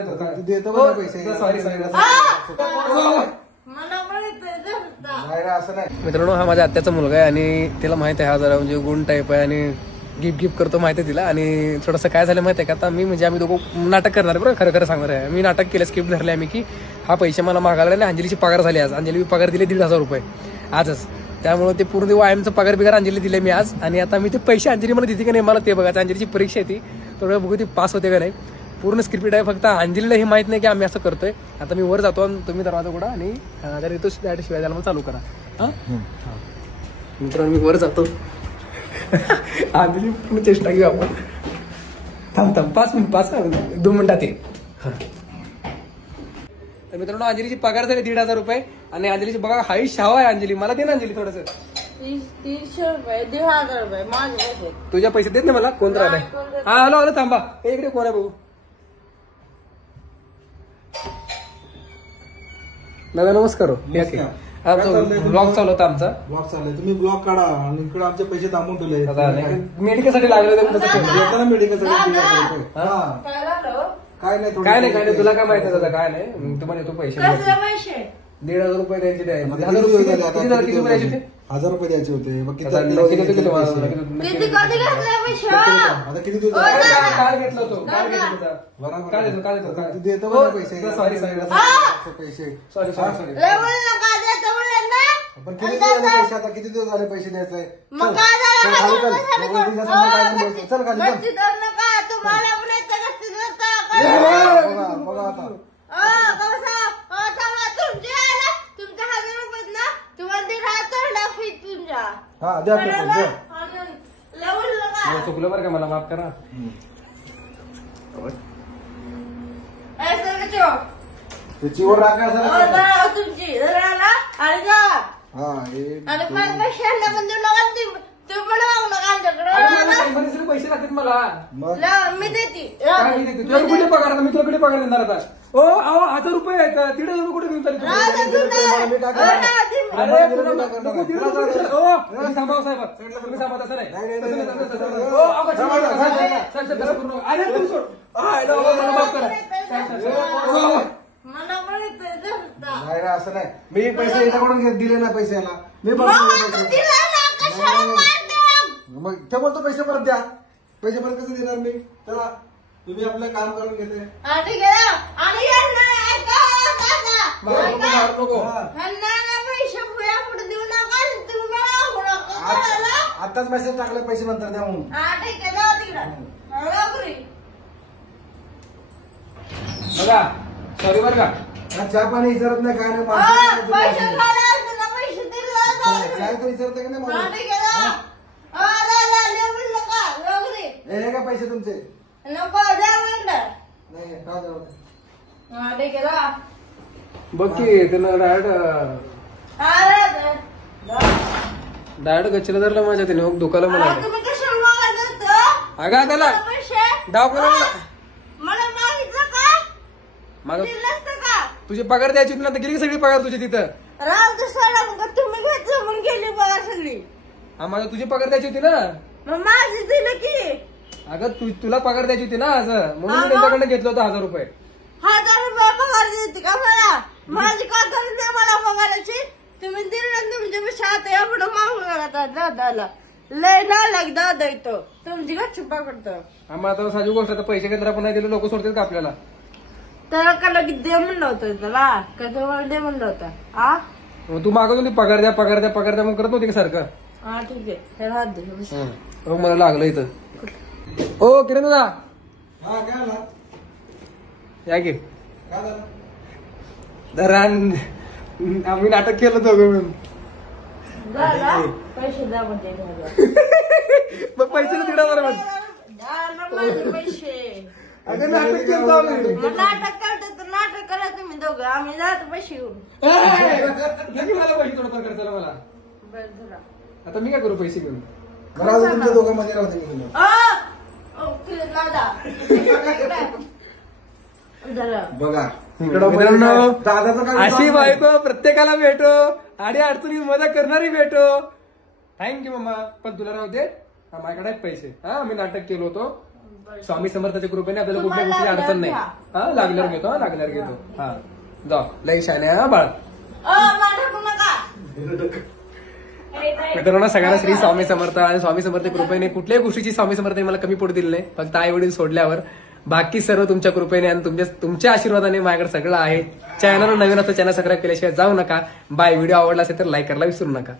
देतो का पैसे? सॉरी सॉरी मित्रांनो, हा माझ्या आत्याचा मुलगा आहे आणि तिला माहित आहे हा जरा म्हणजे गुण टाईप आहे आणि गिफ्ट गिफ्ट करतो माहिती आहे तिला. आणि थोडंसं काय झालं माहिती आहे का, आता मी म्हणजे आम्ही दोघं नाटक करणार आहे बरं, खरं खरं सांगणार आहे. मी नाटक केलं, स्क्रिप्ट धरले आम्ही की हा पैसे मला मागायला आणि अंजलीची पगार झाली आज. अंजली पगार दिले 1,500 रुपये आजच, त्यामुळे ते पूर्ण वायमचं पगार बिगार अंजली दिले मी आज. आणि आता मी ते पैसे अंजली मला देते का नाही मला ते बघायचं. अंजलीची परीक्षा आहे ती, थोडं बघू ती पास होते का नाही. पूर्ण स्क्रिप्ट आहे, फक्त अंजलीला हे माहित नाही की आम्ही असं करतोय. आता मी वर जातो आणि तुम्ही दरवाजा उघडा आणि जर येतो शिवाय द्यायला मला चालू करा. हा मित्रांनो, मी वर जातो. अंजली पूर्ण चेष्टा घेऊ आपण. थांब 5 मिनिट 2 मिनिटात ये. तर मित्रांनो, अंजलीची पगार झाली 1,500 रुपये आणि अंजलीची बघा हाई शावा आहे. अंजली मला दे ना अंजली थोडस. 300 रुपये 1,500 रुपये माझे पैसे. तुझ्या पैसे देत ना मला. कोण राहिलाय? हा हॅलो हॅलो थांबा, इकडे कोण आहे बघू. दादा नमस्कार. ब्लॉग चालू होता आमचा. ब्लॉग चाललाय, तुम्ही ब्लॉग काढा आणि इकडे आमचे पैसे थांबून ठेवले. मेडिकल साठी लागले होते. मेडिकल काय नाही तुला काय माहिती दादा, काय नाही तुम्हाला येतो पैसे. 1,500 रुपये द्यायचे. 1,000 रुपये द्यायचे होते. मग किती आता किती दिवस घेतलं होतं. देतो का पैसे? सॉरी पैसे सॉरी सॉरी पण किती दिवस झाले पैसे? आता किती दिवस झाले पैसे द्यायचे? चल खाली बघा आता. हा द्या चुकलं बरं का, मला माफ करा. चिवर राखा तुमची पैसे लागतात मला. मी देते. तुला कुठे पगार? मी तुला कुठे पगार देणार आता? ओ 1,000 रुपये आहेत. 1,500 रुपये कुठे घेऊन चालले? थांबा साहेब, तुम्ही थांबा. तसं नाही. अरे तू सोड. माफ करा. नाही असं नाही. मी पैसे याच्याकडून दिले ना पैशाला. मी मग ते बोलतो पैसे परत द्या. पैसे परत कसं देणार मी त्याला? तुम्ही आपलं काम करून घेते. आताच मेसेज टाकले पैसे नंतर द्या म्हणून. बघा सॉरी बरं का. चहा पाणी विचारत नाही, काय नाही. काय तर विचारते का नाही मला? हे का पैसे तुमचे? नाही बघ की त्यानं डायरेक्ट गच्चीला धरलं माझ्या. त्याने दुखाला मला. अगं त्याला दवाखान्याला तुझी पगार द्यायची होती ना, तर गेली सगळी पगार तुझी तिथं. तुम्ही घेतलं मग गेली बघा सगळी. हा माझं तुझी पगार द्यायची होती ना. मग माझी दिलं की. अगं तुला पगार द्यायची होती ना असं, म्हणून मी त्यांच्याकडनं घेतलं होतं 1,000 रुपये. 1,000 रुपये पगार देते का मला? माझी का करून द्या मला पगाराची. तुम्ही दिलं तुमच्या पेक्षा आता एवढं मागू नका दादाला. लय ना लाग दादा येतो तुमची का छुपा करतो. आम्हाला आता साधी गोष्ट, आता पैसे घेतला पण नाही दिले लोक सोडतात का आपल्याला? तर का लगेच दे म्हणलं होतं त्याला का तुम्हाला दे म्हणलं होतं? आ तू मागत होती पगार द्या पगार द्या पगार द्या, मग करत नव्हती का सारखं? हा ठीक आहे, त्याला हात दे. मग मला लागलं इथं. ओ किरण दादा, हा काय आला? या की काय झालं? दरान आम्ही नाटक केलं दोघं मिळून. पैसे द्या म्हणते. मग पैसे 1,500 पैसे अगं नाटक केलं आम्ही. नाटक करतो तर नाटक करा तुम्ही दोघं, आम्ही जातो पैसे घेऊन. मला पैसे थोडंफार खर्चाला मला. बरं झालं. आता मी काय करू पैसे घेऊन? तुमच्या दोघांमध्ये राहते मी. बघा अशी बायको प्रत्येकाला भेटो आणि अडचणीत मदत करणारी भेटो. Thank you mamma. पण तुला राहू दे, माझ्याकडे आहेत पैसे. हा मी नाटक केलं होतं स्वामी समर्थाच्या कृपेने आपल्याला कुठल्या गोष्टी अडचण नाही. हा लागल्यावर घेतो, हा लागल्यावर घेतो. हा जाऊ लई शाने हा बाळ. मित्रांनो सगळ्यांना श्री स्वामी समर्थ आणि स्वामी समर्थ कृपेने कुठल्याही गोष्टीची स्वामी समर्थाने मला कमी पडू दिली नाही. फक्त आई वडील सोडल्यावर बाकी सर्व तुमच्या कृपेने आणि तुमच्या आशीर्वादाने माझ्याकडे सगळं आहे. चॅनल नवीन असतं चॅनल सबस्क्राईब केल्याशिवाय जाऊ नका. बाय. व्हिडिओ आवडला असेल तर लाईक करायला विसरू नका.